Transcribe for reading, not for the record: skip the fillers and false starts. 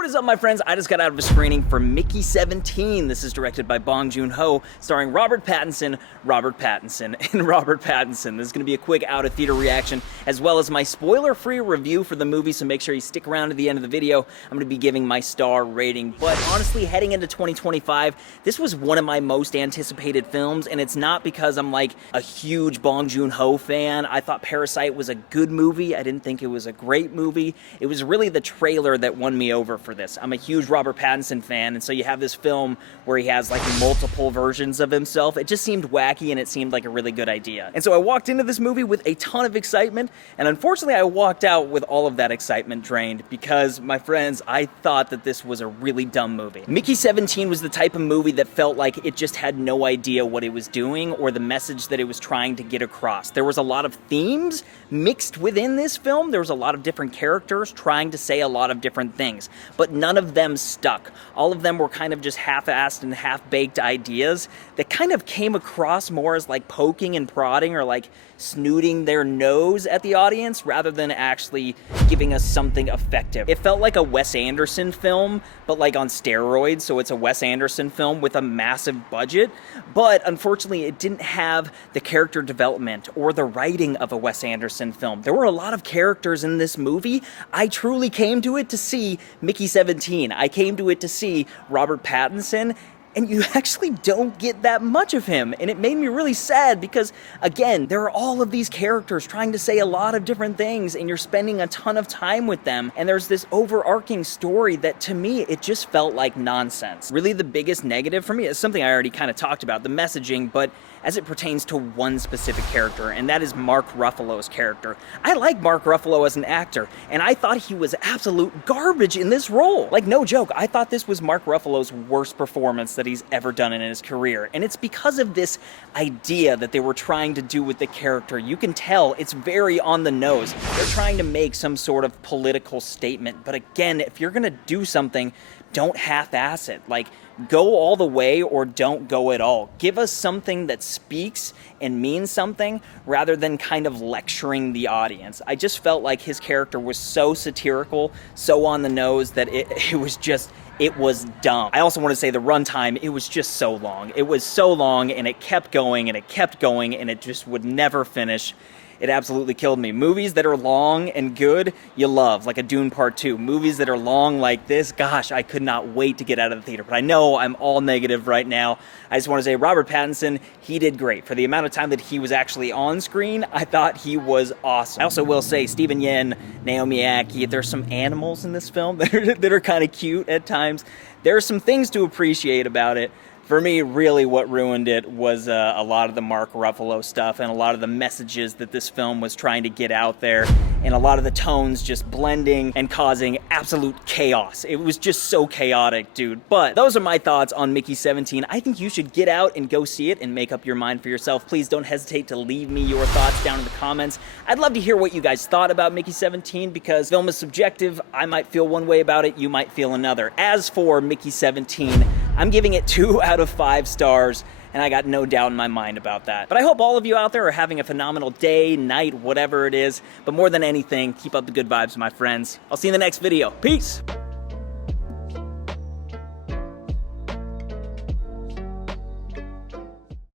What is up, my friends? I just got out of a screening for Mickey 17. This is directed by Bong Joon-ho, starring Robert Pattinson, and Robert Pattinson. This is going to be a quick out-of-theater reaction, as well as my spoiler-free review for the movie, so make sure you stick around to the end of the video. I'm going to be giving my star rating. But honestly, heading into 2025, this was one of my most anticipated films, and it's not because I'm like a huge Bong Joon-ho fan. I thought Parasite was a good movie. I didn't think it was a great movie. It was really the trailer that won me over for this. I'm a huge Robert Pattinson fan, and so you have this film where he has like multiple versions of himself. It just seemed wacky, and it seemed like a really good idea. And so I walked into this movie with a ton of excitement, and unfortunately I walked out with all of that excitement drained because, my friends, I thought that this was a really dumb movie. Mickey 17 was the type of movie that felt like it just had no idea what it was doing or the message that it was trying to get across. There was a lot of themes mixed within this film. There was a lot of different characters trying to say a lot of different things, but none of them stuck. All of them were kind of just half-assed and half-baked ideas that kind of came across more as like poking and prodding or like snooting their nose at the audience rather than actually giving us something effective. It felt like a Wes Anderson film, but like on steroids, so it's a Wes Anderson film with a massive budget, but unfortunately it didn't have the character development or the writing of a Wes Anderson film. There were a lot of characters in this movie. I truly came to it to see Mickey 17. I came to it to see Robert Pattinson, and you actually don't get that much of him. And it made me really sad because, again, there are all of these characters trying to say a lot of different things, and you're spending a ton of time with them. And there's this overarching story that, to me, it just felt like nonsense. Really, the biggest negative for me is something I already kind of talked about, the messaging, but as it pertains to one specific character, and that is Mark Ruffalo's character. I like Mark Ruffalo as an actor, and I thought he was absolute garbage in this role. Like, no joke, I thought this was Mark Ruffalo's worst performance that he's ever done in his career. And it's because of this idea that they were trying to do with the character. You can tell it's very on the nose. They're trying to make some sort of political statement, but again, if you're gonna do something, don't half-ass it. Like, go all the way or don't go at all. Give us something that speaks and means something rather than kind of lecturing the audience. I just felt like his character was so satirical, so on the nose, that it was dumb. I also want to say the runtime, it was just so long. It was so long, and it kept going, and it kept going, and it just would never finish. It absolutely killed me. Movies that are long and good, you love, like a Dune Part 2. Movies that are long like this, gosh, I could not wait to get out of the theater. But I know I'm all negative right now. I just want to say Robert Pattinson, he did great. For the amount of time that he was actually on screen, I thought he was awesome. I also will say Stephen Yen, Naomi Ackie, there's some animals in this film that are kind of cute at times. There are some things to appreciate about it. For me, really what ruined it was a lot of the Mark Ruffalo stuff and a lot of the messages that this film was trying to get out there, and a lot of the tones just blending and causing absolute chaos. It was just so chaotic, dude. But those are my thoughts on Mickey 17. I think you should get out and go see it and make up your mind for yourself. Please don't hesitate to leave me your thoughts down in the comments. I'd love to hear what you guys thought about Mickey 17 because film is subjective. I might feel one way about it, you might feel another. As for Mickey 17, I'm giving it 2 out of 5 stars, and I got no doubt in my mind about that. But I hope all of you out there are having a phenomenal day, night, whatever it is. But more than anything, keep up the good vibes, my friends. I'll see you in the next video. Peace!